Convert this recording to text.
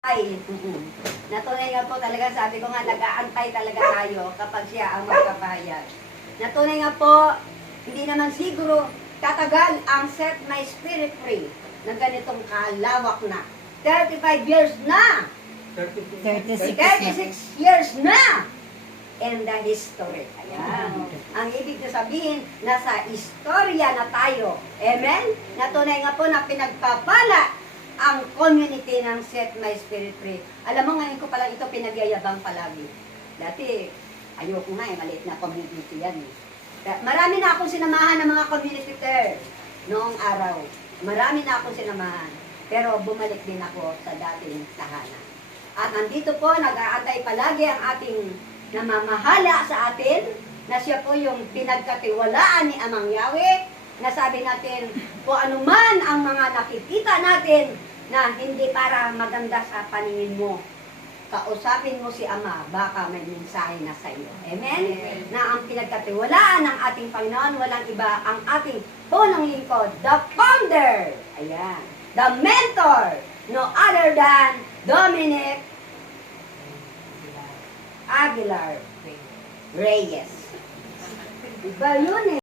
Ay, natunay nga po talaga, sabi ko nga, nag-aantay talaga tayo kapag siya ang magpapahayag. Natunay nga po, hindi naman siguro tatagal ang Set My Spirit Free na ganitong kalawak na. 35 years na! 36 years na! In the history. Ayan. Ang ibig na sabihin, nasa istorya na tayo. Amen? Natunay nga po na pinagpapala ang community ng Set My Spirit Free. Alam mo, ngayon ko palang ito pinagyayabang palagi. Dati, ayoko nga maliit na community yan. Marami na akong sinamahan ng mga community care noong araw. Marami na akong sinamahan. Pero bumalik din ako sa dating tahanan. At nandito po, nag-aantay palagi ang ating namamahala sa atin, na siya po yung pinagkatiwalaan ni Amang Yahweh, na sabi natin, kung anuman ang mga nakikita natin na hindi para maganda sa paningin mo, kausapin mo si Ama, baka may mensahe na sa iyo. Amen? Na ang pinagkatiwalaan ng ating Panginoon, walang iba, ang ating punong lingkod, the founder, ayan, the mentor, no other than Dominic Aguilar Reyes. Iba yun eh.